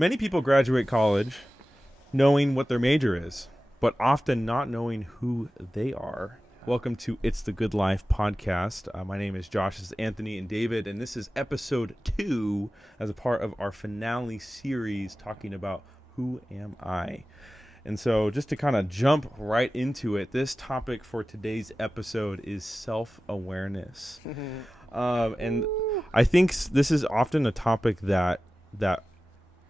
Many people graduate college knowing what their major is, but often not knowing who they are. Welcome to It's the Good Life podcast. My name is Josh, this is Anthony and David, and this is episode 2 as a part of our finale series talking about who am I? And so just to kind of jump right into it, this topic for today's episode is self-awareness. And I think this is often a topic that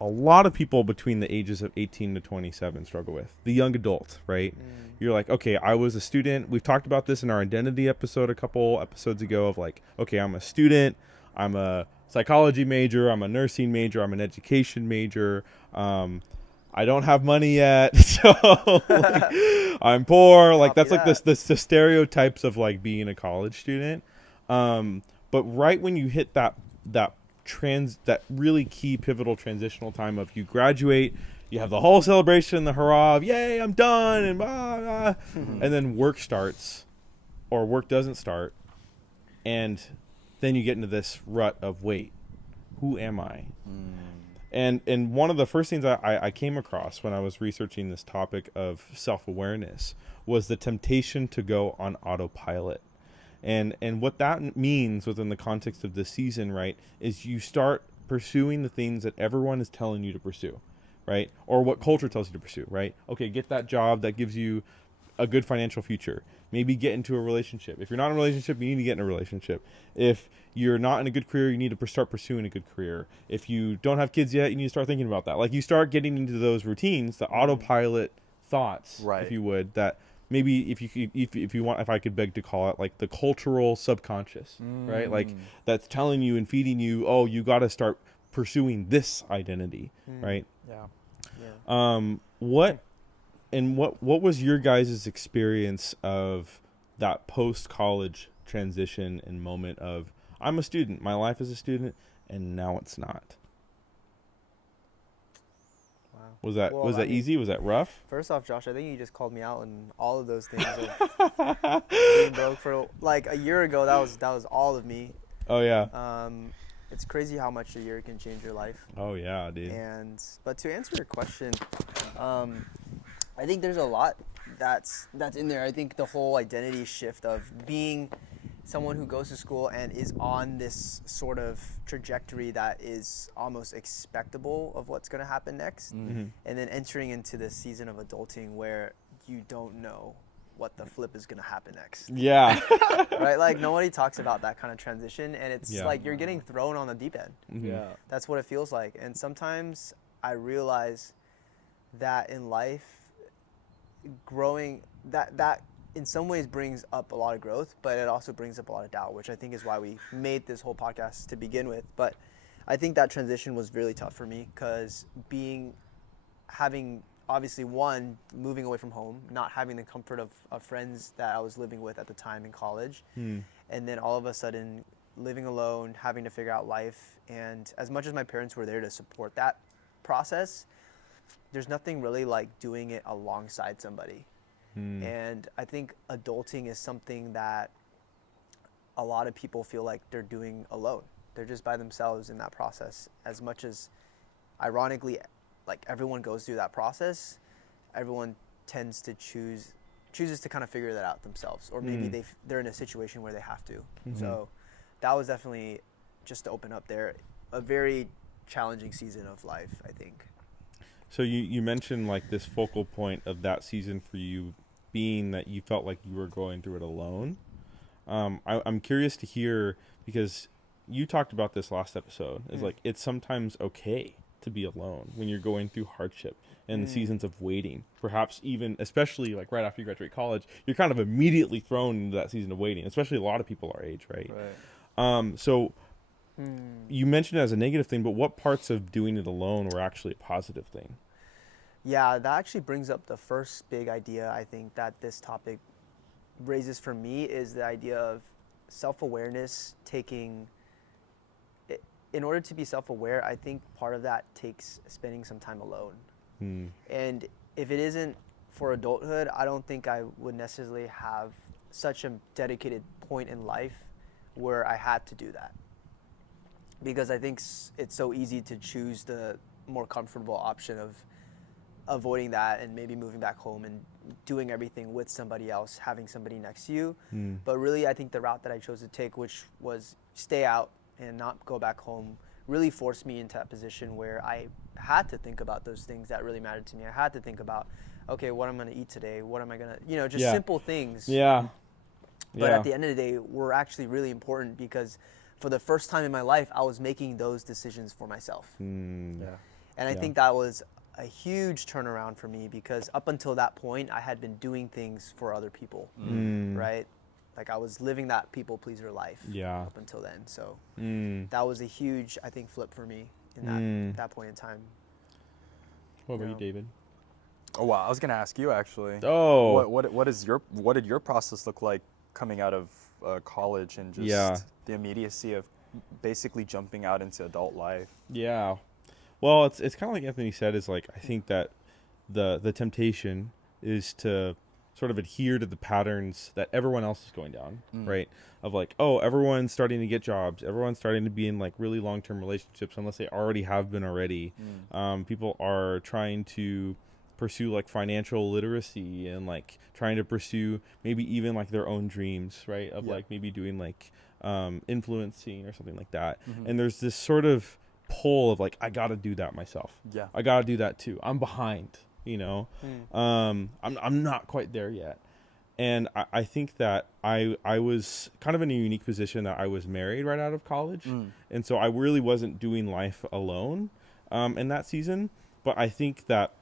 a lot of people between the ages of 18 to 27 struggle with. The young adult, right? You're like, okay, I was a student. We've talked about this in our identity episode a couple episodes ago of like, okay, I'm a student. I'm a psychology major. I'm a nursing major. I'm an education major. I don't have money yet. So like, I'm poor. Like that's like the stereotypes of like being a college student. But right when you hit that really key pivotal transitional time of you graduate, you have the whole celebration, the hurrah of yay, I'm done, and blah, blah. And then work starts or work doesn't start, and then you get into this rut of wait, who am I? And one of the first things I came across when I was researching this topic of self-awareness was the temptation to go on autopilot. And what that means within the context of this season, right, is you start pursuing the things that everyone is telling you to pursue, right? Or what culture tells you to pursue, right? Okay, get that job that gives you a good financial future. Maybe get into a relationship. If you're not in a relationship, you need to get in a relationship. If you're not in a good career, you need to start pursuing a good career. If you don't have kids yet, you need to start thinking about that. Like you start getting into those routines, the autopilot thoughts, right, if you would, that maybe if I could beg to call it like the cultural subconscious, right? Like that's telling you and feeding you, oh, you got to start pursuing this identity, right? Yeah. What was your guys' experience of that post-college transition and moment of I'm a student, my life is a student, and now it's not? Was that easy? Was that rough? First off, Josh, I think you just called me out on all of those things of being broke for like a year ago. That was all of me. Oh yeah. It's crazy how much a year can change your life. Oh yeah, dude. But to answer your question, I think there's a lot that's in there. I think the whole identity shift of being someone who goes to school and is on this sort of trajectory that is almost expectable of what's going to happen next, and then entering into this season of adulting where you don't know what the flip is going to happen next. Yeah. Right? Like nobody talks about that kind of transition, and it's like you're getting thrown on the deep end. Yeah. That's what it feels like. And sometimes I realize that in life, growing that in some ways brings up a lot of growth, but it also brings up a lot of doubt, which I think is why we made this whole podcast to begin with. But I think that transition was really tough for me because having obviously moving away from home, not having the comfort of friends that I was living with at the time in college, and then all of a sudden living alone, having to figure out life. And as much as my parents were there to support that process, there's nothing really like doing it alongside somebody. And I think adulting is something that a lot of people feel like they're doing alone. They're just by themselves in that process. As much as, ironically, like everyone goes through that process, everyone tends to chooses to kind of figure that out themselves, or maybe they're in a situation where they have to. So that was definitely, just to open up there, a very challenging season of life, I think. So you mentioned like this focal point of that season for you being that you felt like you were going through it alone. I'm curious to hear, because you talked about this last episode, is like it's sometimes okay to be alone when you're going through hardship and the seasons of waiting. Perhaps even, especially like right after you graduate college, you're kind of immediately thrown into that season of waiting, especially a lot of people our age, right? So you mentioned it as a negative thing, but what parts of doing it alone were actually a positive thing? Yeah, that actually brings up the first big idea I think that this topic raises for me, is the idea of self-awareness. In order to be self-aware, I think part of that takes spending some time alone. And if it isn't for adulthood, I don't think I would necessarily have such a dedicated point in life where I had to do that. Because I think it's so easy to choose the more comfortable option of avoiding that and maybe moving back home and doing everything with somebody else, having somebody next to you. But really, I think the route that I chose to take, which was stay out and not go back home, really forced me into a position where I had to think about those things that really mattered to me. I had to think about, okay, what I'm going to eat today? What am I going to, just simple things. Yeah. But at the end of the day, were actually really important because for the first time in my life, I was making those decisions for myself. Yeah. And I think that was a huge turnaround for me because up until that point, I had been doing things for other people, right? Like I was living that people pleaser life up until then. So that was a huge, I think, flip for me in that point in time. What about you, David? Oh wow, I was gonna ask you actually. Oh, What did your process look like coming out of college and just the immediacy of basically jumping out into adult life? Yeah. Well, it's kind of like Anthony said, is like, I think that the temptation is to sort of adhere to the patterns that everyone else is going down, right? Of like, oh, everyone's starting to get jobs. Everyone's starting to be in like really long-term relationships, unless they already have been already. People are trying to pursue like financial literacy and like trying to pursue maybe even like their own dreams, right? Of like maybe doing like influencing or something like that. And there's this sort of pull of like, I got to do that myself. Yeah. I got to do that too. I'm behind, I'm not quite there yet. And I think that I was kind of in a unique position that I was married right out of college. And so I really wasn't doing life alone in that season. But I think that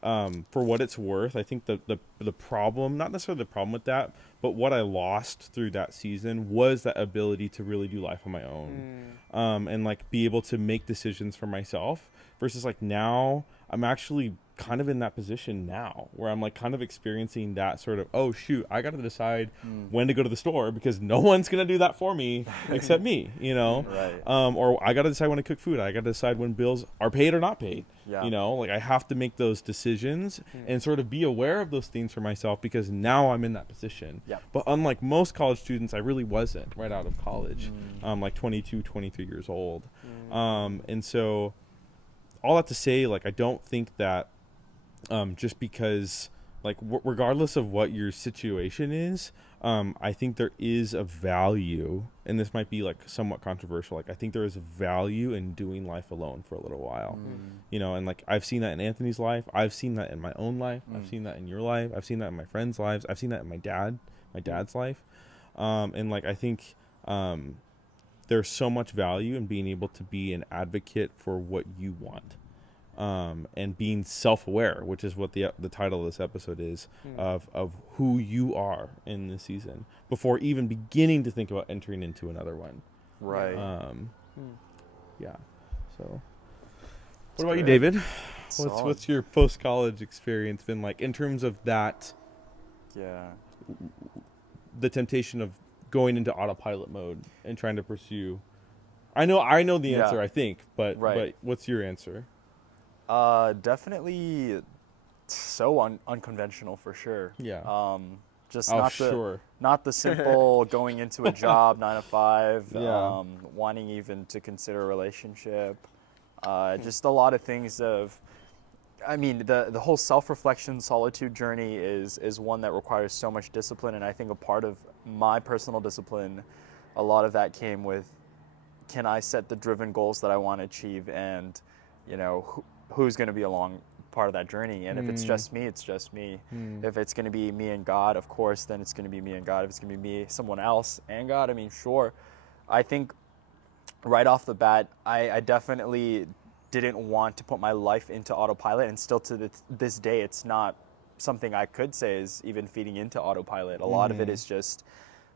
for what it's worth, I think the problem, not necessarily the problem with that, but what I lost through that season was that ability to really do life on my own, and like be able to make decisions for myself versus like now I'm actually kind of in that position now where I'm like kind of experiencing that sort of, oh shoot, I got to decide when to go to the store because no one's going to do that for me except me, Right. Or I got to decide when to cook food. I got to decide when bills are paid or not paid. Like I have to make those decisions and sort of be aware of those things for myself because now I'm in that position. But unlike most college students, I really wasn't right out of college, like 22, 23 years old. And so all that to say, like, I don't think that just because, like, regardless of what your situation is, I think there is a value, and this might be, like, somewhat controversial. Like, I think there is a value in doing life alone for a little while, and, like, I've seen that in Anthony's life. I've seen that in my own life. I've seen that in your life. I've seen that in my friends' lives. I've seen that in my dad's life. And, like, I think there's so much value in being able to be an advocate for what you want. And being self-aware, which is what the title of this episode is, of who you are in this season before even beginning to think about entering into another one. Right. Yeah. So, what about you, David? What's your post-college experience been like in terms of that? Yeah. The temptation of going into autopilot mode and trying to pursue. I know the answer. I think, but what's your answer? Definitely so unconventional for sure. Yeah. Just sure. not the simple going into a job 9 to 5, Yeah. wanting even to consider a relationship. Just a lot of things I mean, the whole self-reflection, solitude journey is one that requires so much discipline, and I think a part of my personal discipline, a lot of that came with, can I set the driven goals that I want to achieve, and who's going to be along part of that journey. And if it's just me, it's just me. If it's going to be me and God, of course, then it's going to be me and God. If it's going to be me, someone else, and God, I mean, sure. I think right off the bat, I definitely didn't want to put my life into autopilot, and still to this day, it's not something I could say is even feeding into autopilot. A lot of it is just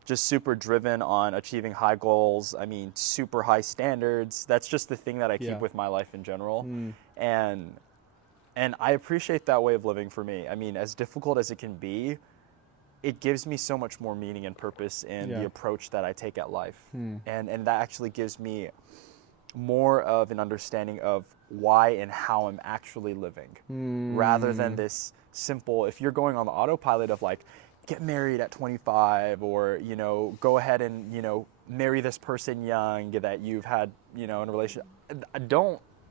super driven on achieving high goals. I mean, super high standards. That's just the thing that I keep with my life in general. And I appreciate that way of living for me. I mean, as difficult as it can be, it gives me so much more meaning and purpose in the approach that I take at life. And that actually gives me more of an understanding of why and how I'm actually living, rather than this simple, if you're going on the autopilot of like, get married at 25, or, go ahead and, marry this person young that you've had, in a relationship.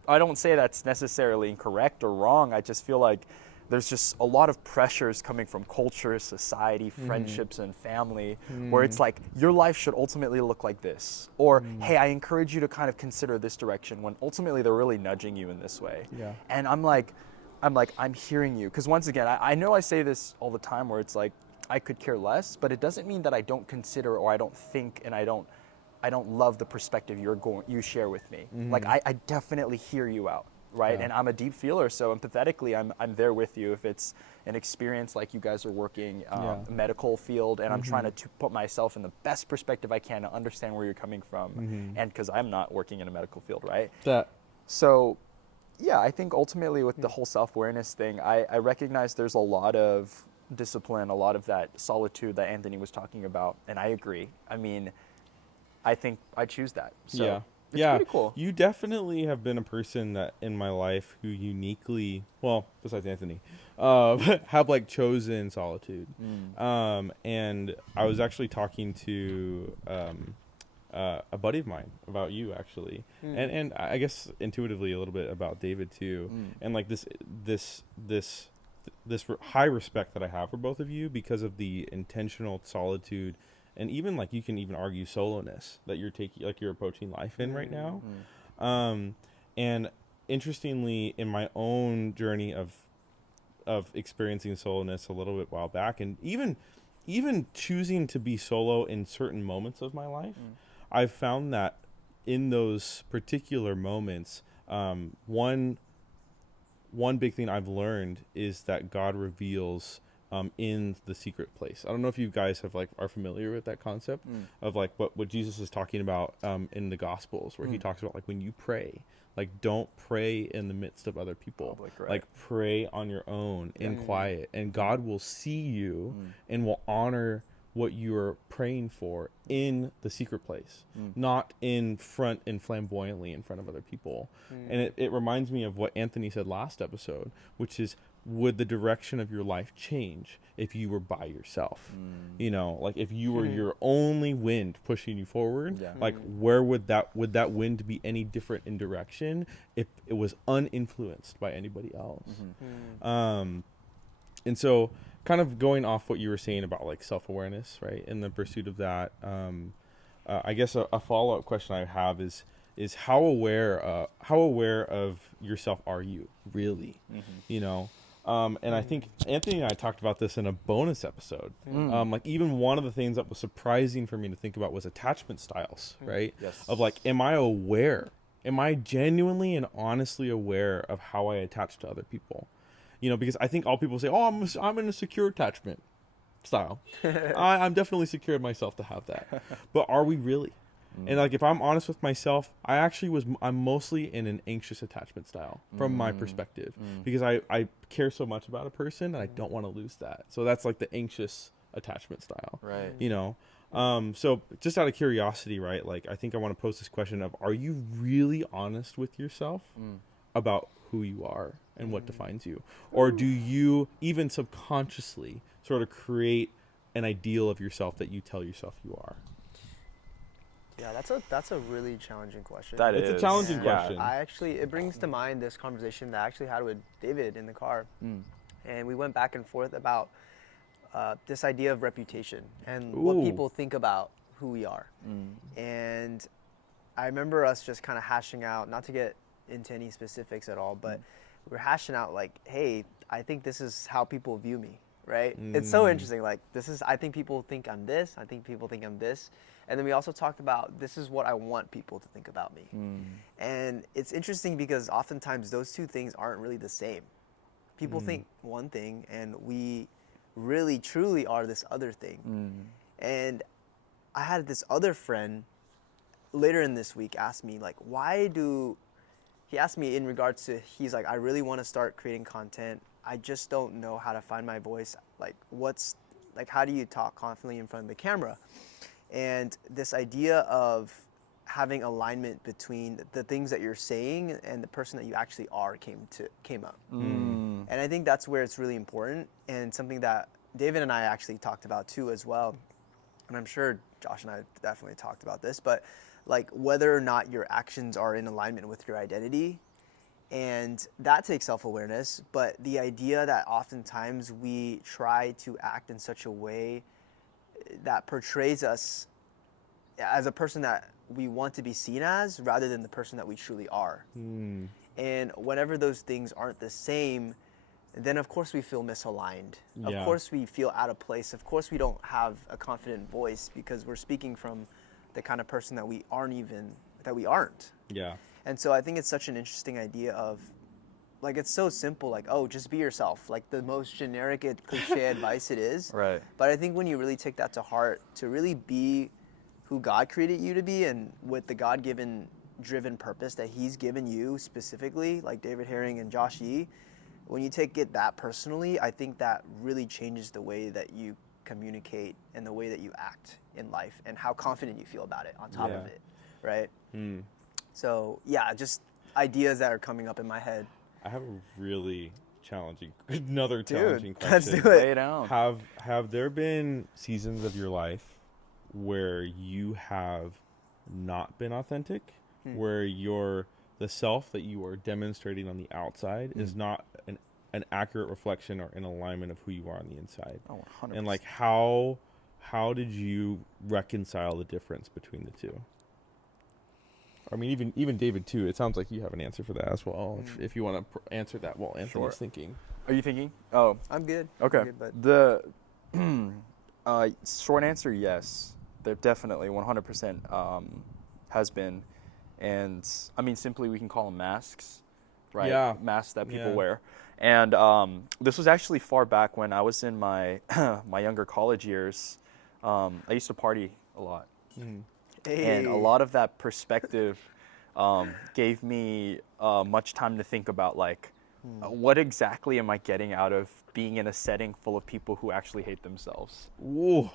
don't say that's necessarily incorrect or wrong. I just feel like there's just a lot of pressures coming from culture, society, friendships, and family, where it's like your life should ultimately look like this, or hey, I encourage you to kind of consider this direction, when ultimately they're really nudging you in this way. Yeah. And I'm hearing you, because once again, I know I say this all the time, where it's like I could care less, but it doesn't mean that I don't consider, or I don't think, and I don't love the perspective you share with me. Like I definitely hear you out. Right, Yeah. and I'm a deep feeler, so empathetically, I'm there with you. If it's an experience like you guys are working medical field, and I'm trying to put myself in the best perspective I can to understand where you're coming from, and because I'm not working in a medical field, right? So, yeah, I think ultimately with the whole self-awareness thing, I recognize there's a lot of discipline, a lot of that solitude that Anthony was talking about, and I agree. I mean, I think I choose that. So. Yeah. It's yeah, pretty cool. You definitely have been a person that in my life who uniquely, well, besides Anthony, have like chosen solitude. And I was actually talking to a buddy of mine about you actually, and I guess intuitively a little bit about David too, and like this high respect that I have for both of you because of the intentional solitude. And even like you can even argue soloist that you're taking, like you're approaching life in right now. And interestingly, in my own journey of experiencing soloist a little bit while back, and even choosing to be solo in certain moments of my life, I've found that in those particular moments, one big thing I've learned is that God reveals in the secret place. I don't know if you guys have are familiar with that concept of like what Jesus is talking about in the Gospels, where he talks about like when you pray, like don't pray in the midst of other people. Public, right. Like pray on your own in quiet, and God will see you and will honor what you're praying for in the secret place, not in front and flamboyantly in front of other people. And it reminds me of what Anthony said last episode, which is, would the direction of your life change if you were by yourself? You know, like if you were your only wind pushing you forward, like where would that wind be any different in direction if it was uninfluenced by anybody else? And so kind of going off what you were saying about like self-awareness, right, in the pursuit of that, I guess a follow-up question I have is how aware of yourself are you really? You know, and I think Anthony and I talked about this in a bonus episode. Like even one of the things that was surprising for me to think about was attachment styles, right? Yes. Of like, am I aware? Am I genuinely and honestly aware of how I attach to other people? You know, because I think all people say, "Oh, I'm in a secure attachment style." I'm definitely secure in myself to have that, but are we really? And like, if I'm honest with myself, I'm mostly in an anxious attachment style from my perspective, because I care so much about a person and I don't want to lose that. So that's like the anxious attachment style, Right. you know? So just out of curiosity, right? Like, I think I want to pose this question of, are you really honest with yourself about who you are and what defines you? Or do you even subconsciously sort of create an ideal of yourself that you tell yourself you are? Yeah, that's a really challenging question. It's a challenging question. It brings to mind this conversation that I actually had with David in the car, and we went back and forth about this idea of reputation and what people think about who we are. And I remember us just kind of hashing out, not to get into any specifics at all, but we're hashing out like, hey, I think this is how people view me, right? It's so interesting. Like, I think people think I'm this. I think people think I'm this. And then we also talked about, this is what I want people to think about me. And it's interesting because oftentimes those two things aren't really the same. People think one thing, and we really, truly are this other thing. And I had this other friend later in this week ask me, like, he asked me in regards to, he's like, I really want to start creating content. I just don't know how to find my voice. Like, how do you talk confidently in front of the camera? And this idea of having alignment between the things that you're saying and the person that you actually are came up. And I think that's where it's really important, and something that David and I actually talked about too as well. And I'm sure Josh and I definitely talked about this, but like whether or not your actions are in alignment with your identity And that takes self-awareness, but the idea that oftentimes we try to act in such a way that portrays us as a person that we want to be seen as rather than the person that we truly are. And whenever those things aren't the same, then of course we feel misaligned. Yeah. Of course we feel out of place. Of course we don't have a confident voice because we're speaking from the kind of person that we aren't. Yeah. And so I think it's such an interesting idea of, like, it's so simple, like, oh, just be yourself, like the most generic and cliche advice it is. Right. But I think when you really take that to heart, to really be who God created you to be and with the God-given driven purpose that he's given you specifically, like David Herring and Josh Yee, when you take it that personally, I think that really changes the way that you communicate and the way that you act in life and how confident you feel about it on top of it, right? So yeah, just ideas that are coming up in my head. I have a really challenging question. Let's do it. Lay it out. Have there been seasons of your life where you have not been authentic, where the self that you are demonstrating on the outside is not an accurate reflection or in alignment of who you are on the inside? Oh, 100%. And like how did you reconcile the difference between the two? I mean, even David too. It sounds like you have an answer for that as well. If you want to answer that while Anthony's thinking. Are you thinking? Oh, I'm good. okay. I'm good, The short answer, yes. There definitely 100% has been, and I mean simply we can call them masks, right? Yeah. Masks that people Yeah. wear. And this was actually far back when I was in my my younger college years. I used to party a lot. And a lot of that perspective gave me much time to think about, like, what exactly am I getting out of being in a setting full of people who actually hate themselves? Ooh.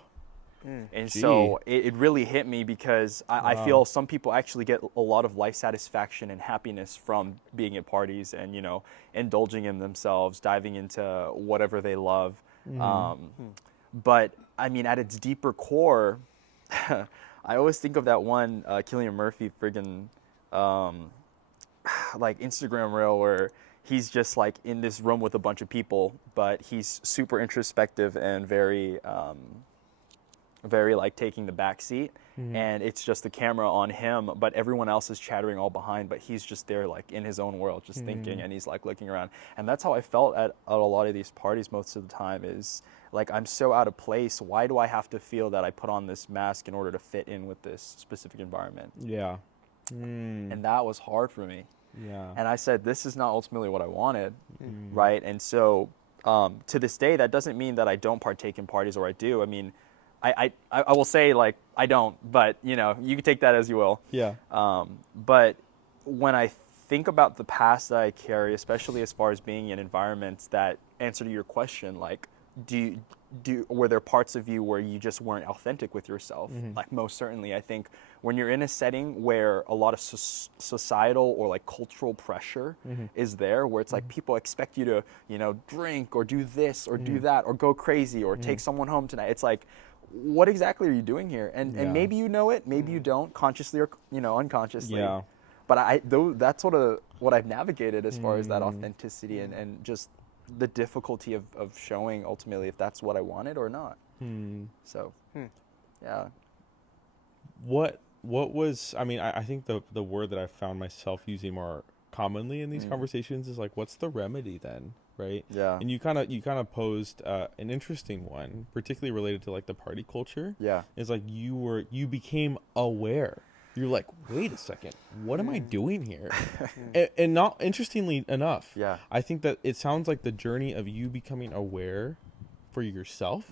And Gee. so it really hit me because I feel some people actually get a lot of life satisfaction and happiness from being at parties and, you know, indulging in themselves, diving into whatever they love. But, I mean, at its deeper core, I always think of that one Cillian Murphy friggin' like Instagram reel where he's just like in this room with a bunch of people, but he's super introspective and very like taking the back seat, and it's just the camera on him, but everyone else is chattering all behind, but he's just there like in his own world, just thinking, and he's like looking around. And that's how I felt at a lot of these parties most of the time, is like, I'm so out of place. Why do I have to feel that I put on this mask in order to fit in with this specific environment? Yeah. And that was hard for me. Yeah. And I said, this is not ultimately what I wanted, right? And so to this day, that doesn't mean that I don't partake in parties, or I do. I mean, I will say, like, I don't, but, you know, you can take that as you will. Yeah. But when I think about the past that I carry, especially as far as being in environments that answer to your question, like, were there parts of you where you just weren't authentic with yourself? Like, most certainly. I think when you're in a setting where a lot of societal or like cultural pressure is there, where it's like people expect you to, you know, drink or do this or do that or go crazy or take someone home tonight. It's like, what exactly are you doing here? And maybe you know it, maybe you don't, consciously or, you know, unconsciously. Yeah. But that's sort of what I've navigated as far as that authenticity and just the difficulty of showing ultimately if that's what I wanted or not. So, yeah. What was, I mean, I think the word that I found myself using more commonly in these conversations is like, what's the remedy then? Right. Yeah. And you kind of posed an interesting one, particularly related to like the party culture. Yeah. It's like you became aware. You're like, wait a second, what am I doing here? and not interestingly enough, Yeah. I think that it sounds like the journey of you becoming aware for yourself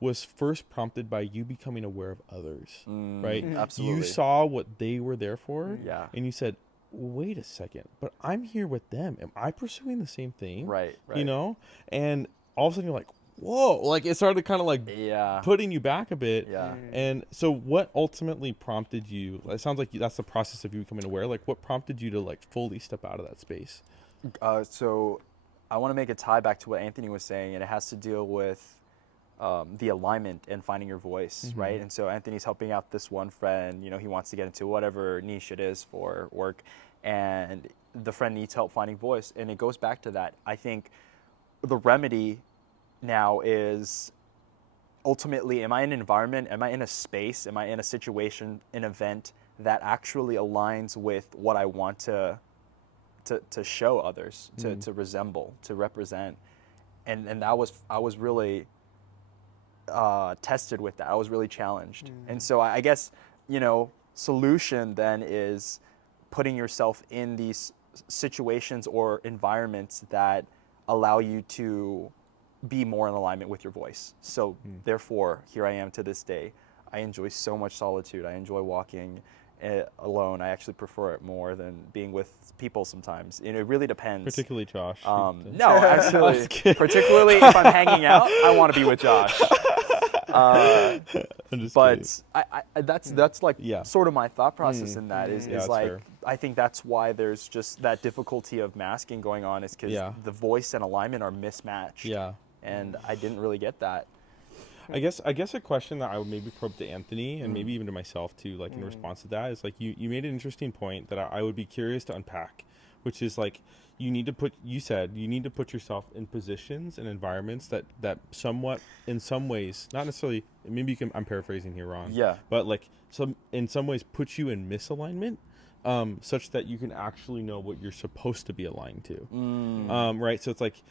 was first prompted by you becoming aware of others, right? Absolutely. You saw what they were there for, Yeah. and you said, wait a second, but I'm here with them. Am I pursuing the same thing? Right. You know? And all of a sudden you're like, whoa, like it started kind of like putting you back a bit. Yeah. And so what ultimately prompted you? It sounds like that's the process of you becoming aware. Like what prompted you to like fully step out of that space? So I want to make a tie back to what Anthony was saying, and it has to deal with the alignment and finding your voice, right? And so Anthony's helping out this one friend, you know, he wants to get into whatever niche it is for work. And the friend needs help finding voice. And it goes back to that. I think the remedy now is ultimately, am I in an environment, am I in a space, am I in a situation, an event that actually aligns with what I want to show others, to resemble, to represent. And I was really tested with that. I was really challenged. And so I guess, solution then is putting yourself in these situations or environments that allow you to be more in alignment with your voice. So therefore, here I am to this day. I enjoy so much solitude. I enjoy walking alone. I actually prefer it more than being with people sometimes. It really depends. Particularly Josh. No, actually, particularly if I'm hanging out, I want to be with Josh. I'm just But kidding. that's like Yeah. sort of my thought process in that is that's like, fair. I think that's why there's just that difficulty of masking going on, is because the voice and alignment are mismatched. Yeah. And I didn't really get that. I guess a question that I would maybe probe to Anthony and maybe even to myself too, like in response to that, is like you made an interesting point that I would be curious to unpack, which is like you need to put yourself in positions and environments that somewhat, in some ways, not necessarily, maybe I'm paraphrasing here wrong. Yeah. But like in some ways put you in misalignment, such that you can actually know what you're supposed to be aligned to. Right. So it's like,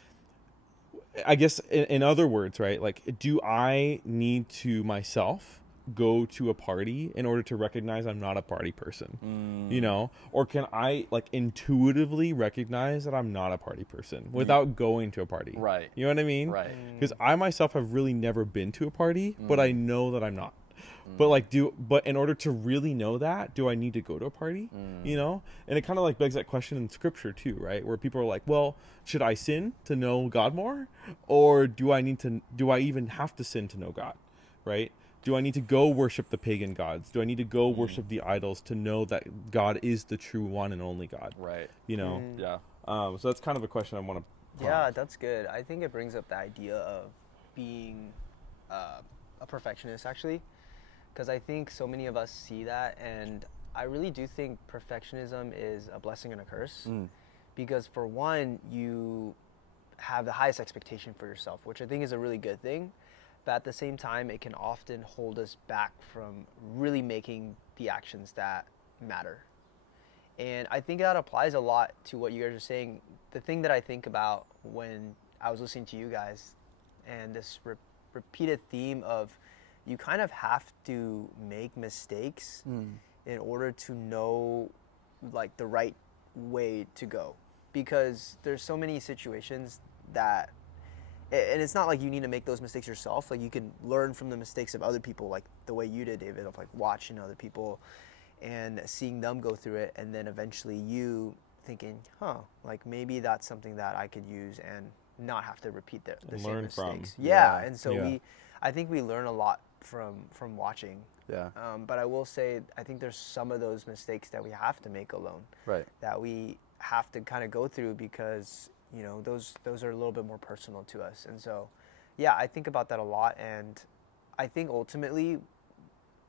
I guess in other words, right, like, do I need to myself go to a party in order to recognize I'm not a party person, or can I like intuitively recognize that I'm not a party person without going to a party? Right. You know what I mean? Right. Because I myself have really never been to a party, but I know that I'm not. But in order to really know that, do I need to go to a party? And it kind of like begs that question in scripture too, right? Where people are like, well, should I sin to know God more? Or do I even have to sin to know God? Right? Do I need to go worship the pagan gods? Do I need to go worship the idols to know that God is the true one and only God? Right. Yeah. So that's kind of a question I want to Yeah, that's good. I think it brings up the idea of being a perfectionist, actually, because I think so many of us see that, and I really do think perfectionism is a blessing and a curse, because for one, you have the highest expectation for yourself, which I think is a really good thing, but at the same time, it can often hold us back from really making the actions that matter. And I think that applies a lot to what you guys are saying. The thing that I think about when I was listening to you guys, and this repeated theme of you kind of have to make mistakes in order to know like the right way to go, because there's so many situations that, and it's not like you need to make those mistakes yourself. Like, you can learn from the mistakes of other people, like the way you did, David, of like watching other people and seeing them go through it, and then eventually you thinking, like maybe that's something that I could use and not have to repeat the same Learn mistakes. from. Yeah. And so Yeah. I think we learn a lot from watching. Yeah. But I will say, I think there's some of those mistakes that we have to make alone. Right. That we have to kind of go through, because those are a little bit more personal to us. And so, yeah, I think about that a lot, and I think ultimately,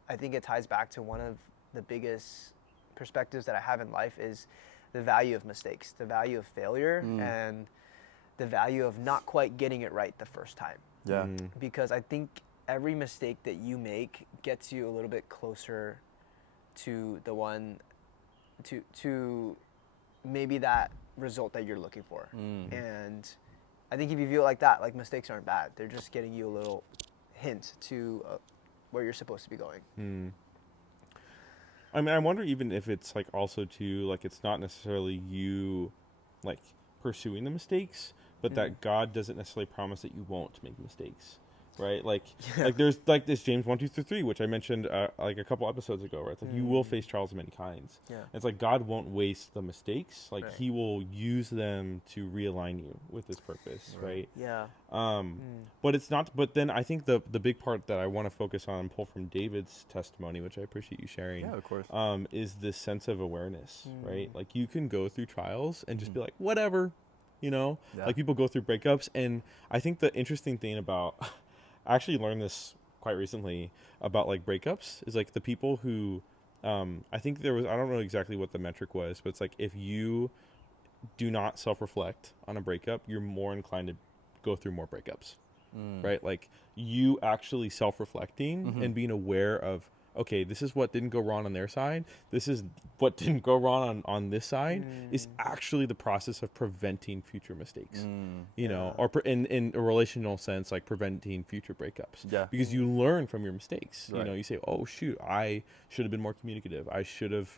I think it ties back to one of the biggest perspectives that I have in life is the value of mistakes, the value of failure, and the value of not quite getting it right the first time. Yeah. Because I think every mistake that you make gets you a little bit closer to the one, to maybe that result that you're looking for. And I think if you view it like that, like, mistakes aren't bad. They're just getting you a little hint to where you're supposed to be going. I mean, I wonder even if it's like also too, like, it's not necessarily you like pursuing the mistakes, but that God doesn't necessarily promise that you won't make mistakes, right? Like, like there's like this James 1:2-3, which I mentioned like a couple episodes ago, right? It's like you will face trials of many kinds. Yeah. It's like God won't waste the mistakes. Like, Right. He will use them to realign you with His purpose, right? Yeah. But it's not. But then I think the big part that I want to focus on and pull from David's testimony, which I appreciate you sharing, Yeah, of course. is this sense of awareness, right? Like, you can go through trials and just be like, whatever, Yeah. Like, people go through breakups, and I think the interesting thing about, I actually learned this quite recently about like breakups, is like the people who, I think there was, I don't know exactly what the metric was, but it's like if you do not self-reflect on a breakup, you're more inclined to go through more breakups, right? Like you actually self-reflecting and being aware of, okay, this is what didn't go wrong on their side. This is what didn't go wrong on this side is actually the process of preventing future mistakes, you know, or in a relational sense, like preventing future breakups. Yeah. Because you learn from your mistakes. Right. You know, you say, oh, shoot, I should have been more communicative. I should have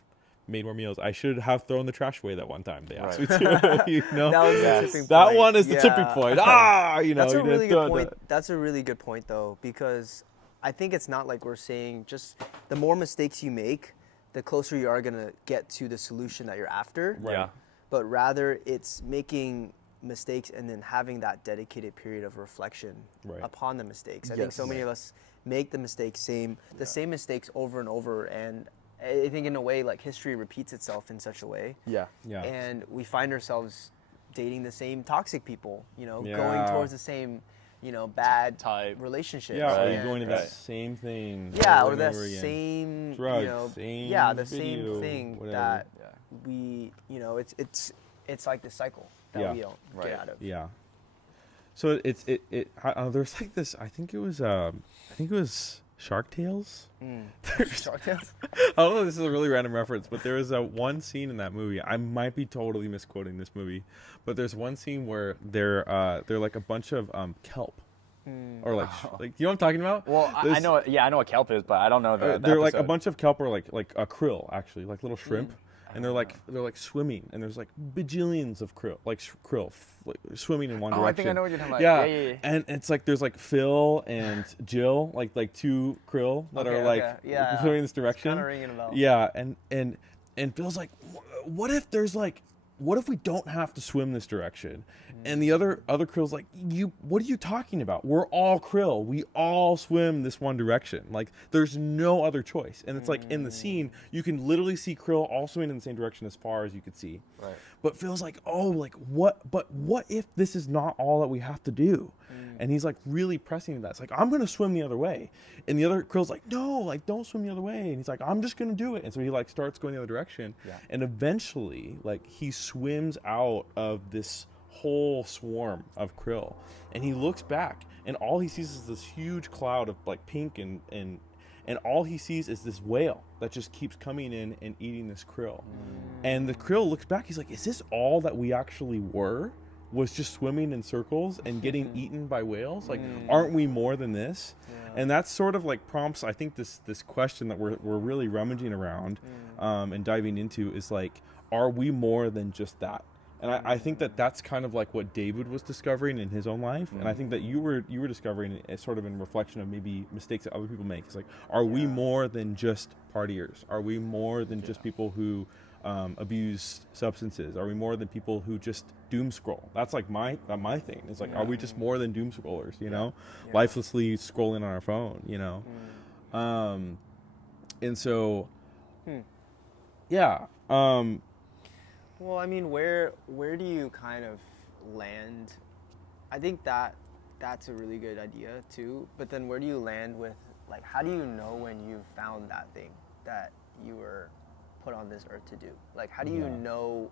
made more meals. I should have thrown the trash away that one time they asked me to. You know? That was Yes. the tipping point. That one is the Yeah. tipping point. You know, That's a you didn't really throw good point. the- That's a really good point, though, because I think it's not like we're saying just the more mistakes you make, the closer you are gonna get to the solution that you're after. Right. Yeah. But rather, it's making mistakes and then having that dedicated period of reflection Right. upon the mistakes. I think so many of us make the mistakes same mistakes over and over, and I think in a way like history repeats itself in such a way. Yeah. Yeah. And we find ourselves dating the same toxic people, you know, Yeah. going towards the same, you know, bad Type. relationships. Yeah, or Right. you're going to Right. that same thing. Yeah, over or and that over again. same, Drugs, you know, same yeah, the video, same thing whatever. that Yeah. we, you know, it's like the cycle that Yeah. we don't Right. get out of. Yeah. So there's like this. I think it was Shark Tales. Shark Tales? I don't know if this is a really random reference, but there is one scene in that movie. I might be totally misquoting this movie, but there's one scene where they're like a bunch of kelp, or like you know what I'm talking about? Well, I There's- know. Yeah, I know what kelp is, but I don't know the. they're like a episode. bunch of kelp, or like a krill, actually, like little shrimp, and they're like swimming, and there's like bajillions of krill, like krill, like swimming in one Oh, I direction. think I know what you're talking about. Yeah, Yeah. and it's like there's like Phil and Jill, like two krill that Okay, are like okay. Yeah. swimming in this direction. Kind of ringing a bell. Yeah, and Phil's like, what if we don't have to swim this direction? And the other krill's like, what are you talking about? We're all krill. We all swim this one direction. Like there's no other choice. And it's like in the scene, you can literally see krill all swimming in the same direction as far as you could see. Right. But Phil's like, oh, like what if this is not all that we have to do? And he's like really pressing that. It's like, I'm gonna swim the other way. And the other krill's like, no, like don't swim the other way. And he's like, I'm just gonna do it. And so he like starts going the other direction. Yeah. And eventually, like he swims out of this whole swarm of krill. And he looks back and all he sees is this huge cloud of like pink and all he sees is this whale that just keeps coming in and eating this krill. And the krill looks back, he's like, is this all that we actually were? Was just swimming in circles and getting eaten by whales? Like, aren't we more than this? Yeah. And that's sort of like prompts, I think, this question that we're really rummaging around and diving into is like, are we more than just that? And I think that's kind of like what David was discovering in his own life, and I think that you were discovering it sort of in reflection of maybe mistakes that other people make. It's like, are we more than just partiers? Are we more than just people who abuse substances? Are we more than people who just doom scroll? That's like my thing. It's like, are we just more than doom scrollers? You know, lifelessly scrolling on our phone. You know, and so, yeah. Well, I mean, where do you kind of land? I think that's a really good idea too. But then where do you land with, like, how do you know when you've found that thing that you were put on this earth to do? Like, how do you know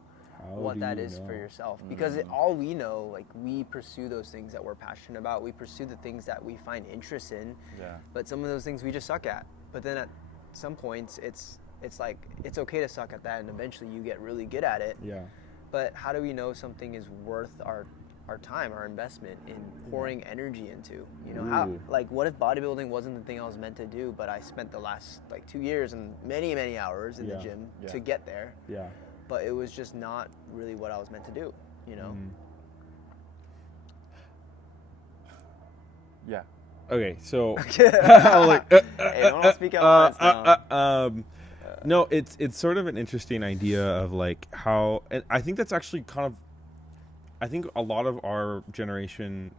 what that is for yourself? Because all we know, like, we pursue those things that we're passionate about. We pursue the things that we find interest in. Yeah. But some of those things we just suck at. But then at some points, it's like, it's okay to suck at that, and eventually you get really good at it. Yeah. But how do we know something is worth our time, our investment in pouring energy into? You know, how, like, what if bodybuilding wasn't the thing I was meant to do, but I spent the last like 2 years and many hours in the gym to get there, Yeah. but it was just not really what I was meant to do, you know? Yeah. Okay, so Like, hey, don't all speak at once now. no, it's sort of an interesting idea of like how, and I think that's actually kind of, I think a lot of our generation,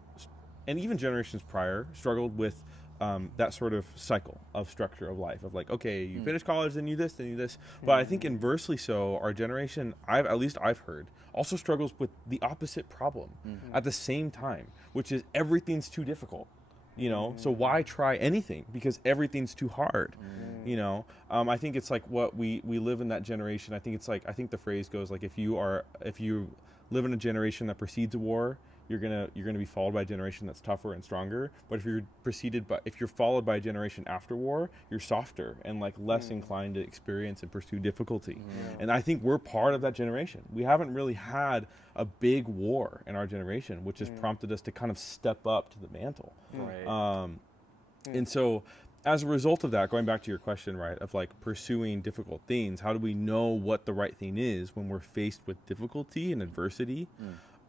and even generations prior, struggled with that sort of cycle of structure of life of like, okay, you finish college, then you this, then you this. But I think inversely so, our generation, I've heard, also struggles with the opposite problem at the same time, which is everything's too difficult. You know, so why try anything? Because everything's too hard. You know, I think it's like what we live in that generation. I think it's like, I think the phrase goes like, if you live in a generation that precedes a war, you're gonna be followed by a generation that's tougher and stronger. But if you're followed by a generation after war, you're softer and like less inclined to experience and pursue difficulty. And I think we're part of that generation. We haven't really had a big war in our generation, which has prompted us to kind of step up to the mantle. Right. And so as a result of that, going back to your question, right, of like pursuing difficult things, how do we know what the right thing is when we're faced with difficulty and adversity?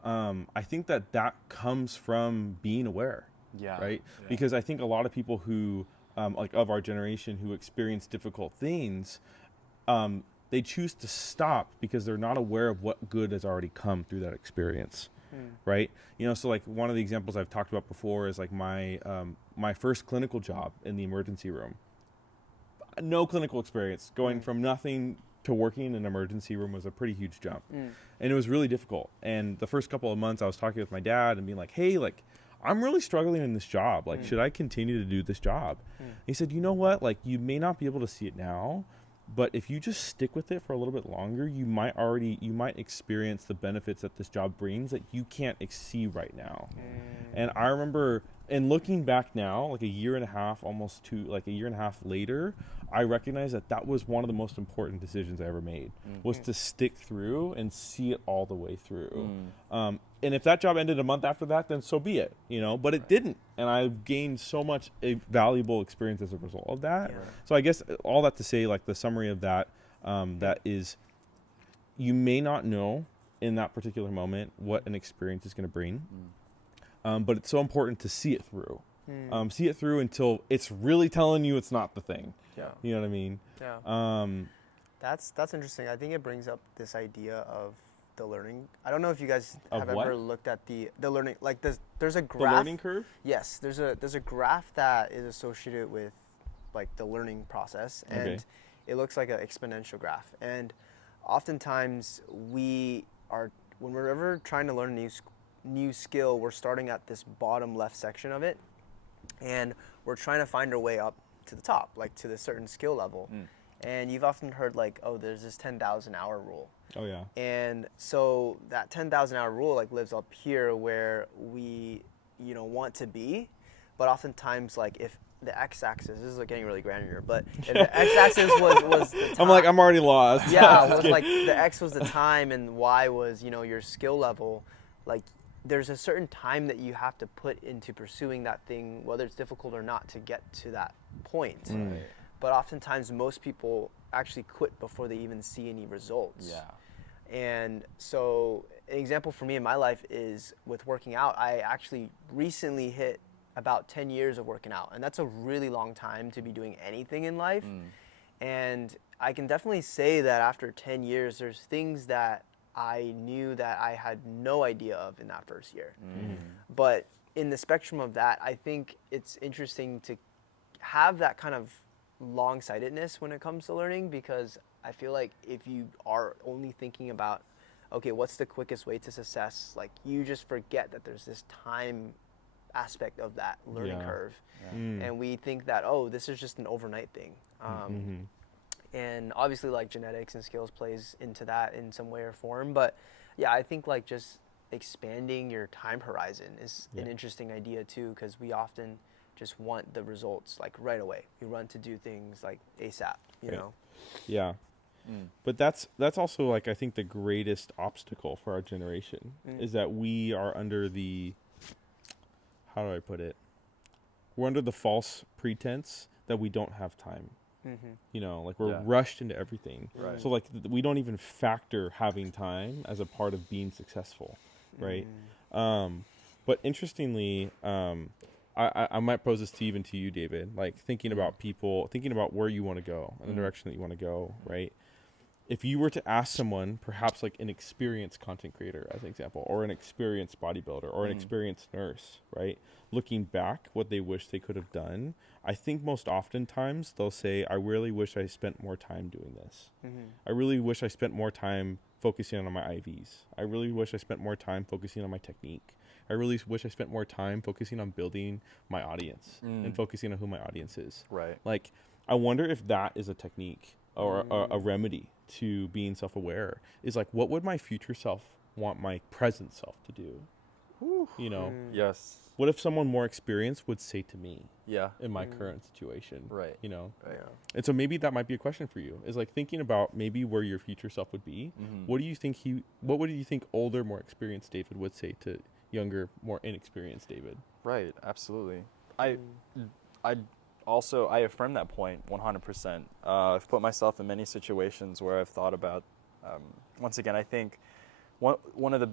I think that comes from being aware, Yeah. right? Yeah. Because I think a lot of people who, like of our generation, who experience difficult things, they choose to stop because they're not aware of what good has already come through that experience, right? You know, so like one of the examples I've talked about before is like my first clinical job in the emergency room. No clinical experience, going from nothing to working in an emergency room was a pretty huge jump. And it was really difficult. And the first couple of months I was talking with my dad and being like, hey, like, I'm really struggling in this job. Like, should I continue to do this job? He said, you know what? Like, you may not be able to see it now, but if you just stick with it for a little bit longer, you might experience the benefits that this job brings that you can't see right now. And I remember, and looking back now, like a year and a half later, I recognize that was one of the most important decisions I ever made, was to stick through and see it all the way through. And if that job ended a month after that, then so be it, you know, but it didn't. And I've gained so much valuable experience as a result of that. So I guess all that to say, like the summary of that, that is, you may not know in that particular moment what an experience is going to bring. But it's so important to see it through. See it through until it's really telling you it's not the thing. Yeah. You know what I mean? Yeah. That's interesting. I think it brings up this idea of the learning. I don't know if you guys have ever looked at the learning, like there's a graph. The learning curve? Yes, there's a graph that is associated with like the learning process, and it looks like an exponential graph. And oftentimes when we're ever trying to learn a new skill, we're starting at this bottom left section of it, and we're trying to find our way up to the top, like to the certain skill level. And you've often heard like, oh, there's this 10,000 hour rule. Oh yeah. And so that 10,000 hour rule like lives up here where we, want to be, but oftentimes like if the x-axis, this is like getting really granular, but if the x-axis was the time, I'm like, I'm already lost. Yeah, it was like the x was the time and y was, your skill level. Like there's a certain time that you have to put into pursuing that thing, whether it's difficult or not, to get to that point. But oftentimes most people actually quit before they even see any results. Yeah. And so an example for me in my life is with working out. I actually recently hit about 10 years of working out, and that's a really long time to be doing anything in life. And I can definitely say that after 10 years, there's things that I knew that I had no idea of in that first year. But in the spectrum of that, I think it's interesting to have that kind of long-sightedness when it comes to learning, because I feel like if you are only thinking about, okay, what's the quickest way to success, like you just forget that there's this time aspect of that learning curve. And we think that, oh, this is just an overnight thing. And obviously like genetics and skills plays into that in some way or form. But yeah, I think like just expanding your time horizon is an interesting idea too, because we often just want the results like right away. We run to do things like ASAP, you know? Yeah. But that's also like, I think the greatest obstacle for our generation is that we are under the, how do I put it? We're under the false pretense that we don't have time. Like we're rushed into everything. Right. So like we don't even factor having time as a part of being successful, right? But interestingly, I might pose this to even to you, David, like thinking about where you want to go and the direction that you want to go, right? If you were to ask someone, perhaps like an experienced content creator as an example, or an experienced bodybuilder or an experienced nurse, right? Looking back, what they wish they could have done, I think most oftentimes they'll say, I really wish I spent more time doing this. I really wish I spent more time focusing on my IVs. I really wish I spent more time focusing on my technique. I really wish I spent more time focusing on building my audience and focusing on who my audience is. Right. Like, I wonder if that is a technique or a remedy to being self-aware, is like, what would my future self want my present self to do? You know, Yes. what if someone more experienced would say to me Yeah. in my current situation? Right. You know, Right. Yeah. and so maybe that might be a question for you, is like thinking about maybe where your future self would be. What do you think what would you think older, more experienced David would say to younger, more inexperienced David? Right. Absolutely. I affirm that point 100%. I've put myself in many situations where I've thought about, once again, I think one of the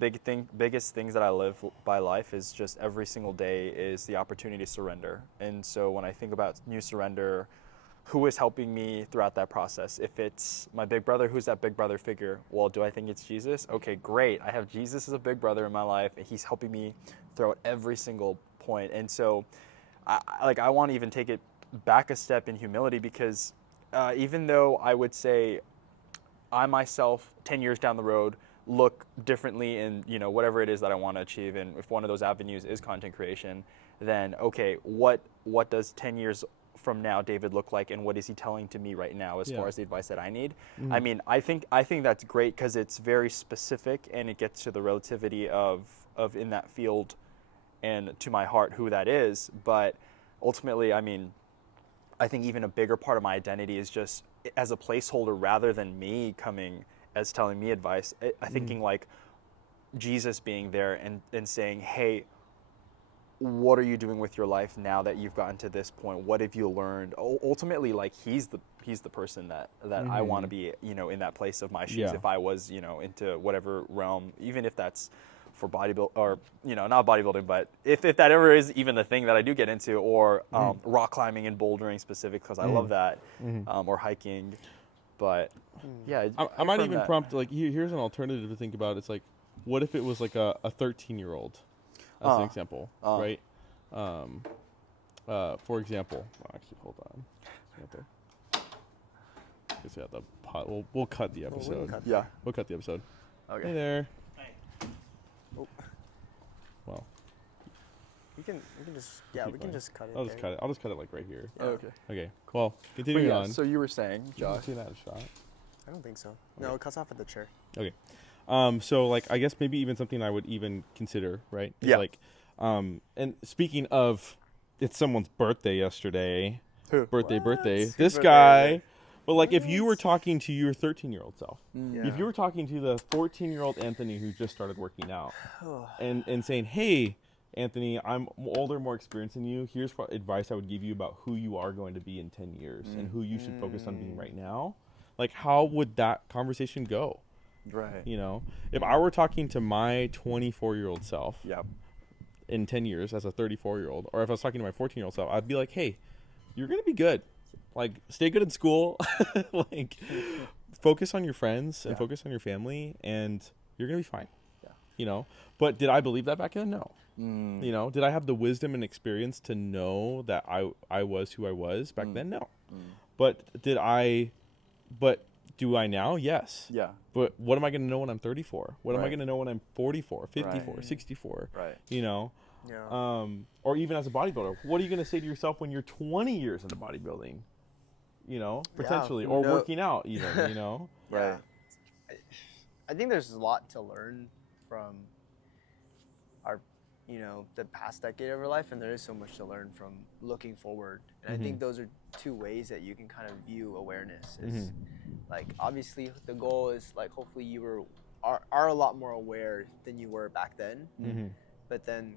biggest things that I live by life is just every single day is the opportunity to surrender. And so when I think about new surrender, who is helping me throughout that process? If it's my big brother, who's that big brother figure? Well, do I think it's Jesus? Okay, great. I have Jesus as a big brother in my life, and he's helping me throughout every single point. And so I want to even take it back a step in humility, because even though I would say I myself 10 years down the road look differently in, you know, whatever it is that I want to achieve, and if one of those avenues is content creation, then okay, what does 10 years from now David look like, and what is he telling to me right now as far as the advice that I need? I mean, I think that's great because it's very specific, and it gets to the relativity of in that field and to my heart who that is. But ultimately, I mean, I think even a bigger part of my identity is just as a placeholder rather than me coming as telling me advice. I thinking like Jesus being there and saying, hey, what are you doing with your life now that you've gotten to this point? What have you learned? Ultimately, like he's the person that I want to be, you know, in that place of my shoes. If I was, you know, into whatever realm, even if that's for bodybuilding, or, you know, not bodybuilding, but if that ever is even the thing that I do get into, or rock climbing and bouldering specific, because I love that, or hiking. But yeah, I might even prompt, like, here's an alternative to think about. It's like, what if it was like a 13-year-old, as an example, right? For example, actually, hold on. Guess the pot. We'll cut the episode. We'll cut the episode. Okay. Hey there. Oh. Well, We can just keep we can going. just cut it. I'll just cut it. I'll just cut it like right here. Yeah. Okay. Okay. Well, But continuing yeah, on. so you were saying, Josh. See that shot. I don't think so. No, it cuts off at the chair. Okay. So like I guess maybe even something I would even consider, right? Is Yeah. like and speaking of, it's someone's birthday yesterday. Who? Birthday. Whose This birthday guy. is it? But like if you were talking to your 13-year-old self, Yeah. if you were talking to the 14-year-old Anthony who just started working out and saying, "Hey, Anthony, I'm older, more experienced than you. Here's what advice I would give you about who you are going to be in 10 years and who you should focus on being right now." Like, how would that conversation go? Right. You know, if I were talking to my 24-year-old self Yep. in 10 years as a 34-year-old, or if I was talking to my 14-year-old self, I'd be like, "Hey, you're going to be good. Like, stay good in school. Like, focus on your friends and focus on your family, and you're going to be fine." Yeah. You know, but did I believe that back then? No. You know, did I have the wisdom and experience to know that I was who I was back then? No. But do I now? Yes. Yeah. But what am I going to know when I'm 34? What am I Right. going to know when I'm 44, 54, Right. 64? Right. You know? Yeah. Or even as a bodybuilder, what are you going to say to yourself when you're 20 years into bodybuilding? You know, potentially, or no. working out even, you know? Right. I think there's a lot to learn from our, you know, the past decade of our life, and there is so much to learn from looking forward. And I think those are two ways that you can kind of view awareness. Is like, obviously the goal is like, hopefully you are a lot more aware than you were back then. But then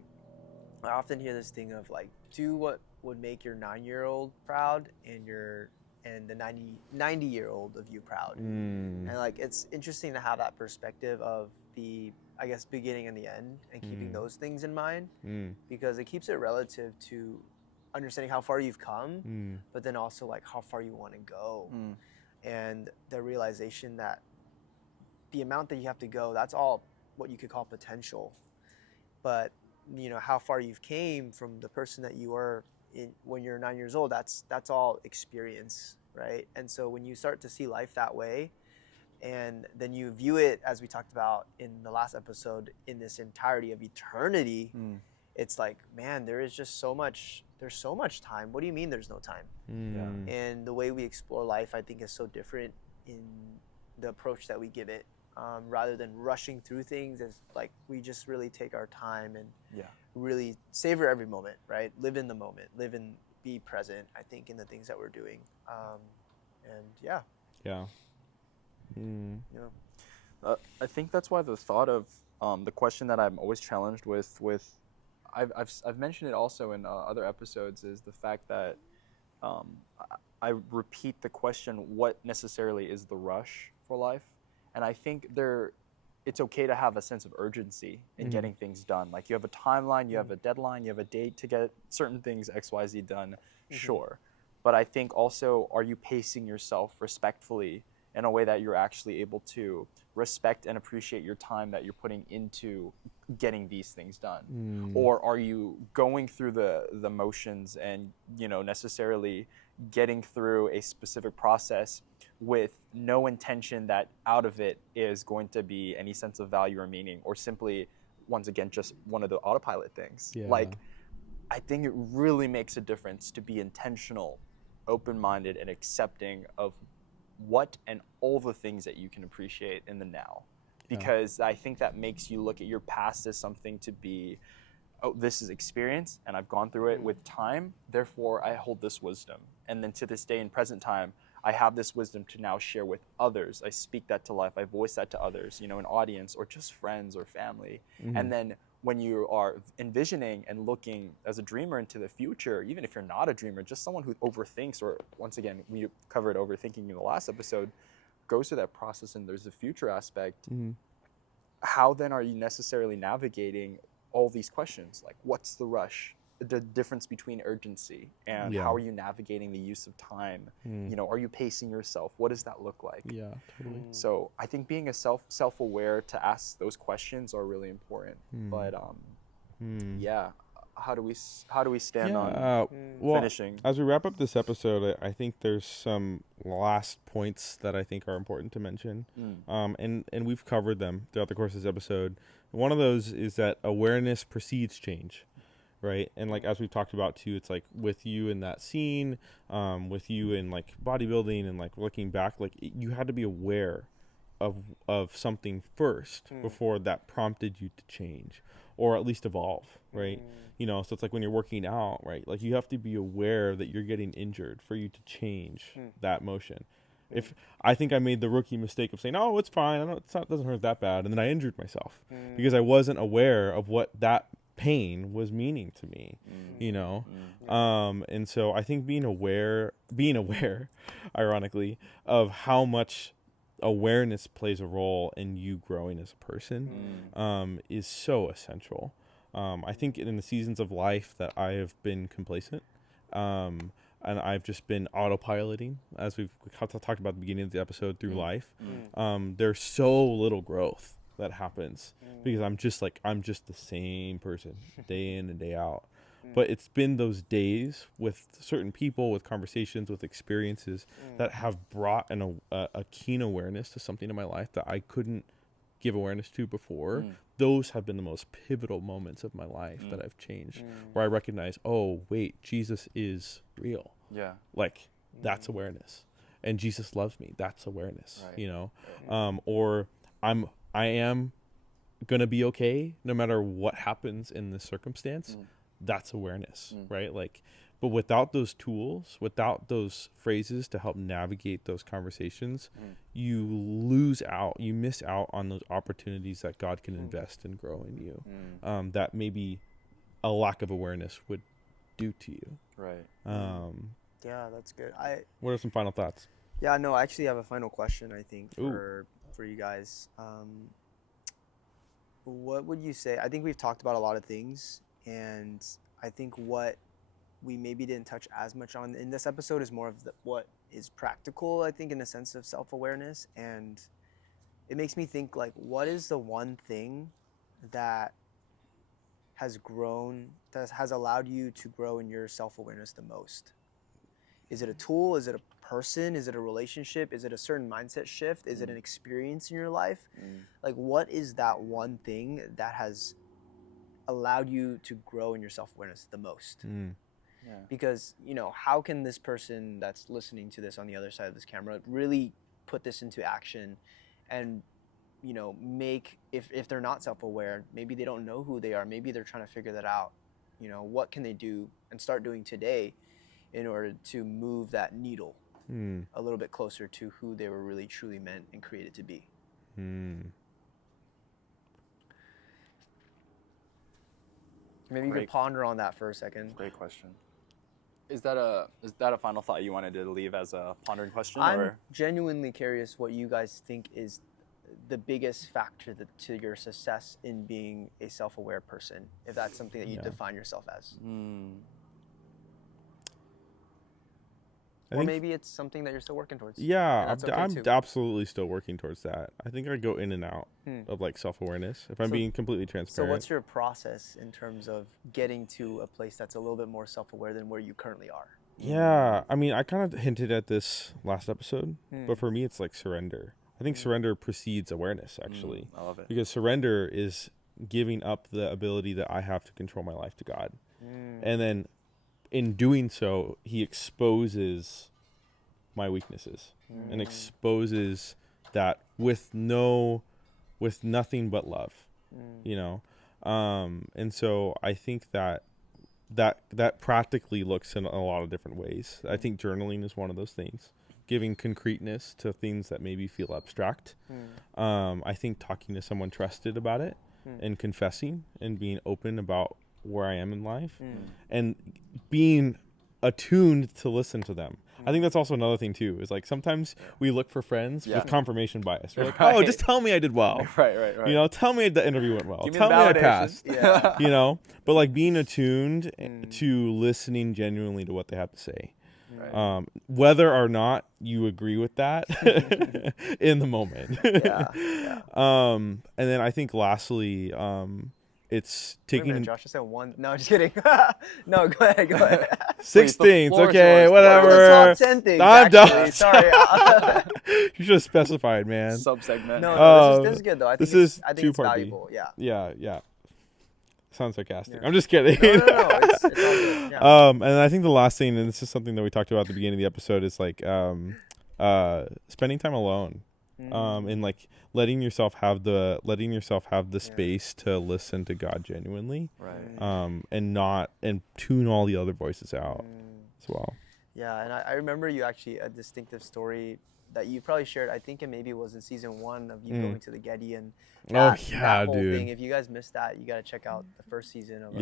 I often hear this thing of like, do what would make your 9-year-old proud and the 90-year-old of you proud. And like, it's interesting to have that perspective of the, I guess, beginning and the end, and keeping those things in mind, because it keeps it relative to understanding how far you've come, but then also like how far you want to go, and the realization that the amount that you have to go, that's all what you could call potential. But you know, how far you've came from the person that you were when you're 9 years old, that's all experience, right? And so when you start to see life that way, and then you view it, as we talked about in the last episode, in this entirety of eternity, it's like, man, there's so much time. What do you mean there's no time? And the way we explore life, I think, is so different in the approach that we give it. rather than rushing through things. It's like we just really take our time and Yeah. really savor every moment, right? Live in the moment, be present, I think, in the things that we're doing. And yeah, Yeah. you know. I think that's why the thought of the question that I'm always challenged with I've mentioned it also in other episodes, is the fact that I repeat the question, what necessarily is the rush for life? And I think it's okay to have a sense of urgency in getting things done. Like, you have a timeline, you have a deadline, you have a date to get certain things XYZ done, sure. But I think also, are you pacing yourself respectfully in a way that you're actually able to respect and appreciate your time that you're putting into getting these things done? Or are you going through the motions and, necessarily getting through a specific process with no intention that out of it is going to be any sense of value or meaning, or simply, once again, just one of the autopilot things? Yeah. Like, I think it really makes a difference to be intentional, open-minded, and accepting of what and all the things that you can appreciate in the now. Because I think that makes you look at your past as something to be, oh, this is experience, and I've gone through it with time, therefore I hold this wisdom. And then to this day, in present time, I have this wisdom to now share with others. I speak that to life, I voice that to others, an audience, or just friends or family. And then when you are envisioning and looking as a dreamer into the future, even if you're not a dreamer, just someone who overthinks, or, once again, we covered overthinking in the last episode, goes through that process and there's a future aspect. How then are you necessarily navigating all these questions? Like, what's the rush? The difference between urgency, and how are you navigating the use of time? Are you pacing yourself? What does that look like? Yeah, totally. So I think being self-aware to ask those questions are really important. But yeah, how do we stand on finishing? As we wrap up this episode, I think there's some last points that I think are important to mention. And we've covered them throughout the course of this episode. One of those is that awareness precedes change. Right. And like, as we've talked about too, it's like with you in that scene, with you in like bodybuilding and like looking back, like you had to be aware of something first before that prompted you to change, or at least evolve. Right. So it's like when you're working out, right, like you have to be aware that you're getting injured for you to change that motion. If I think I made the rookie mistake of saying, "Oh, it's fine. It doesn't hurt that bad," and then I injured myself because I wasn't aware of what that pain was meaning to me, and so I think being aware, ironically, of how much awareness plays a role in you growing as a person, is so essential. I think in the seasons of life that I have been complacent, and I've just been autopiloting, as we've talked about at the beginning of the episode, through life, there's so little growth that happens because I'm just the same person day in and day out. But it's been those days with certain people, with conversations, with experiences that have brought a keen awareness to something in my life that I couldn't give awareness to before. Those have been the most pivotal moments of my life that I've changed, where I recognize, oh wait, Jesus is real. Yeah. Like, that's awareness. And Jesus loves me. That's awareness. Right. Or I am gonna be okay no matter what happens in this circumstance. That's awareness, right? Like, but without those tools, without those phrases to help navigate those conversations, you miss out on those opportunities that God can invest and grow in you. That maybe a lack of awareness would do to you. Right. Yeah, that's good. What are some final thoughts? Yeah, no, I actually have a final question, I think, for you guys. What would you say? I think we've talked about a lot of things, and I think what we maybe didn't touch as much on in this episode is more of what is practical, I think, in a sense of self-awareness. And it makes me think, like, what is the one thing that has allowed you to grow in your self-awareness the most? Is it a tool? Is it a person? Is it a relationship? Is it a certain mindset shift? Is it an experience in your life? Like, what is that one thing that has allowed you to grow in your self-awareness the most? Yeah. Because, how can this person that's listening to this on the other side of this camera really put this into action and make, if they're not self-aware, maybe they don't know who they are, maybe they're trying to figure that out. What can they do and start doing today in order to move that needle a little bit closer to who they were really truly meant and created to be. Maybe you could ponder on that for a second. Great question. Is that a final thought you wanted to leave as a pondering question? I'm genuinely curious what you guys think is the biggest factor to your success in being a self-aware person, if that's something that you define yourself as. Or maybe it's something that you're still working towards. Yeah, I'm absolutely still working towards that. I think I go in and out of like self-awareness, if I'm being completely transparent. So what's your process in terms of getting to a place that's a little bit more self-aware than where you currently are? Yeah, I mean, I kind of hinted at this last episode, but for me, it's like surrender. I think surrender precedes awareness, actually. I love it. Because surrender is giving up the ability that I have to control my life to God. And then in doing so, he exposes my weaknesses and exposes that with nothing but love, and so I think that practically looks in a lot of different ways. I think journaling is one of those things, giving concreteness to things that maybe feel abstract. I think talking to someone trusted about it and confessing and being open about where I am in life and being attuned to listen to them. I think that's also another thing too, is like sometimes we look for friends with confirmation bias. We're like, oh, just tell me I did well. Right. Tell me the interview went well. Give me tell the me I validation. passed. But like being attuned to listening genuinely to what they have to say. Right. Whether or not you agree with that in the moment. And then I think lastly, it's taking. Josh just said one. No, just kidding. No, go ahead. 6 things. Okay, yours. whatever. The top 10 things. I'm done. Sorry. You should have specified, man. Subsegment. No, this is good though. I think this I think is it's valuable. Yeah. Sounds sarcastic. I'm just kidding. No. It's all good. Yeah. And I think the last thing, and this is something that we talked about at the beginning of the episode, is like spending time alone. And like letting yourself have the space to listen to God genuinely, Right. and tune all the other voices out as well. Yeah, and I remember you actually a distinctive story that you probably shared. I think it maybe was in season 1 of you going to the Getty and that whole dude. thing. If you guys missed that, you got to check out the first season of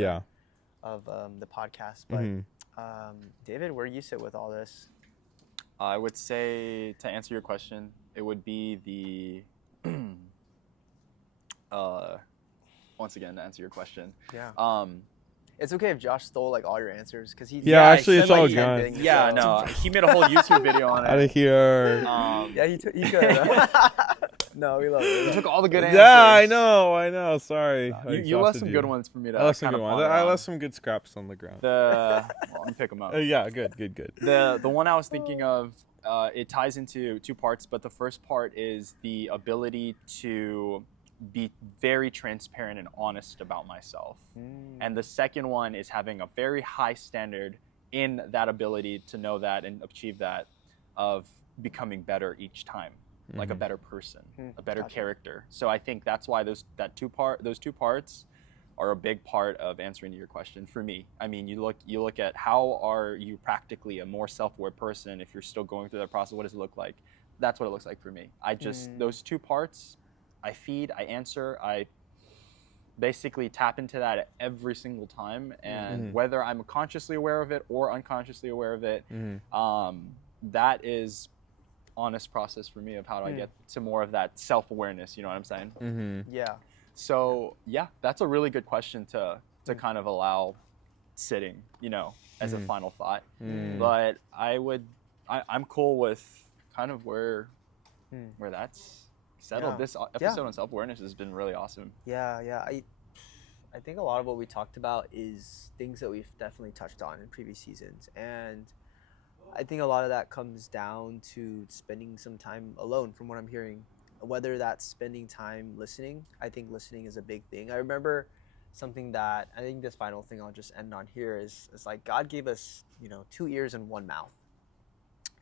the podcast. But David, where do you sit with all this? I would say, to answer your question, it would be the once again, to answer your question. Yeah. It's okay if Josh stole like all your answers because he's Actually, it's said, all like, 10 gone. things, Yeah, so- no, he made a whole YouTube video on it. Out of here. Yeah, he could. No, we love it. You took all the good answers. Yeah, I know. Sorry. I You left exhausted some you. good ones for me to I left some kind good of ones. ponder I on. left some good scraps on the ground. Let me pick them up. Yeah, good. The one I was thinking of, it ties into 2 parts, but the first part is the ability to be very transparent and honest about myself. And the second one is having a very high standard in that ability to know that and achieve that, of becoming better each time, like a better person, a better character. So I think that's why those two parts are a big part of answering your question for me. I mean, you look at how are you practically a more self-aware person if you're still going through that process. What does it look like? That's what it looks like for me. I just those 2 parts, I feed, I answer, I basically tap into that every single time, and whether I'm consciously aware of it or unconsciously aware of it, that is honest process for me of how do I get to more of that self-awareness. You know what I'm saying? Yeah. So yeah, that's a really good question to kind of allow sitting, as a final thought. But I'm cool with kind of where that's settled. Yeah. This episode on self-awareness has been really awesome. Yeah. I think a lot of what we talked about is things that we've definitely touched on in previous seasons, and I think a lot of that comes down to spending some time alone, from what I'm hearing. Whether that's spending time listening, I think listening is a big thing. I remember something that I think this final thing I'll just end on here is like God gave us, 2 ears and 1 mouth.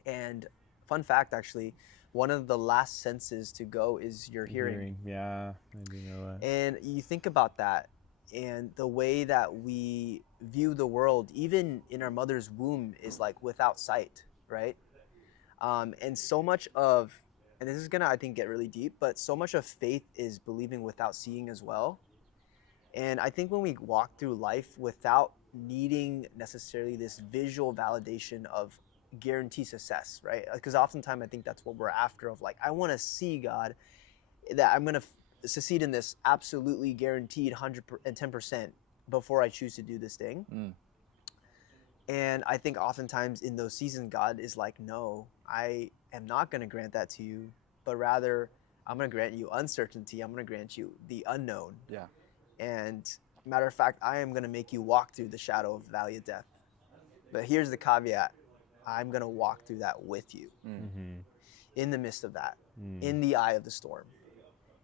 And fun fact, actually, one of the last senses to go is your hearing. Yeah, I do know that. And you think about that and the way that we view the world, even in our mother's womb, is like without sight, right? And so much of, and this is gonna, I think, get really deep, but so much of faith is believing without seeing as well. And I think when we walk through life without needing necessarily this visual validation of guaranteed success, right? Because oftentimes I think that's what we're after, of like, I want to see God, that I'm going to succeed in this absolutely guaranteed 110% before I choose to do this thing. And I think oftentimes in those seasons, God is like, no, I am not going to grant that to you, but rather I'm going to grant you uncertainty. I'm going to grant you the unknown. Yeah. And matter of fact, I am going to make you walk through the shadow of the valley of death. But here's the caveat. I'm going to walk through that with you in the midst of that, in the eye of the storm.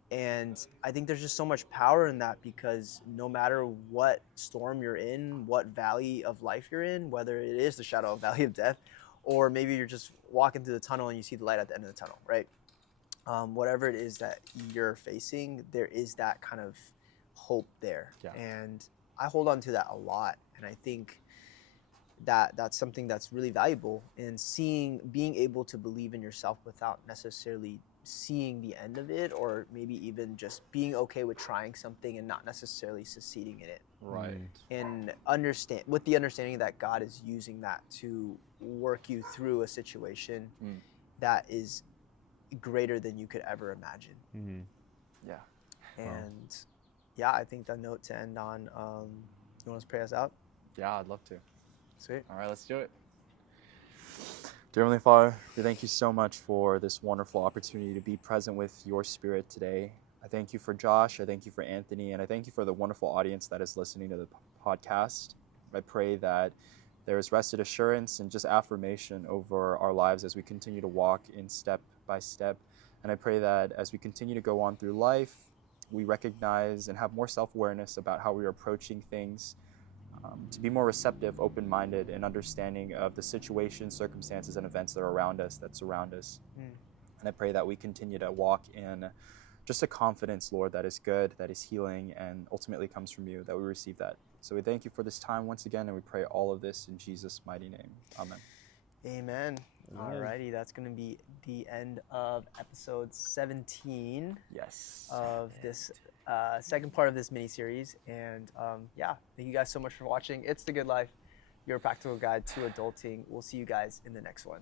And I think there's just so much power in that, because no matter what storm you're in, what valley of life you're in, whether it is the shadow of valley of death, or maybe you're just walking through the tunnel and you see the light at the end of the tunnel, right? Whatever it is that you're facing, there is that kind of hope there. Yeah. And I hold on to that a lot. And I think that that's something that's really valuable in being able to believe in yourself without necessarily seeing the end of it, or maybe even just being okay with trying something and not necessarily succeeding in it. Right. And with the understanding that God is using that to work you through a situation that is greater than you could ever imagine. Yeah. And yeah, I think the note to end on, you want to pray us out? Yeah, I'd love to. Sweet. All right, let's do it. Dear Heavenly Father, we thank you so much for this wonderful opportunity to be present with your Spirit today. I thank you for Josh, I thank you for Anthony, and I thank you for the wonderful audience that is listening to the podcast. I pray that there is rested assurance and just affirmation over our lives as we continue to walk in step by step. And I pray that as we continue to go on through life, we recognize and have more self-awareness about how we are approaching things, to be more receptive, open-minded, and understanding of the situations, circumstances, and events that are around us, that surround us. And I pray that we continue to walk in just a confidence, Lord, that is good, that is healing, and ultimately comes from you, that we receive that. So we thank you for this time once again, and we pray all of this in Jesus' mighty name. Amen. Amen. Alrighty, that's going to be the end of episode 17 Yes. of this second part of this mini-series. And yeah, thank you guys so much for watching. It's The Good Life, your practical guide to adulting. We'll see you guys in the next one.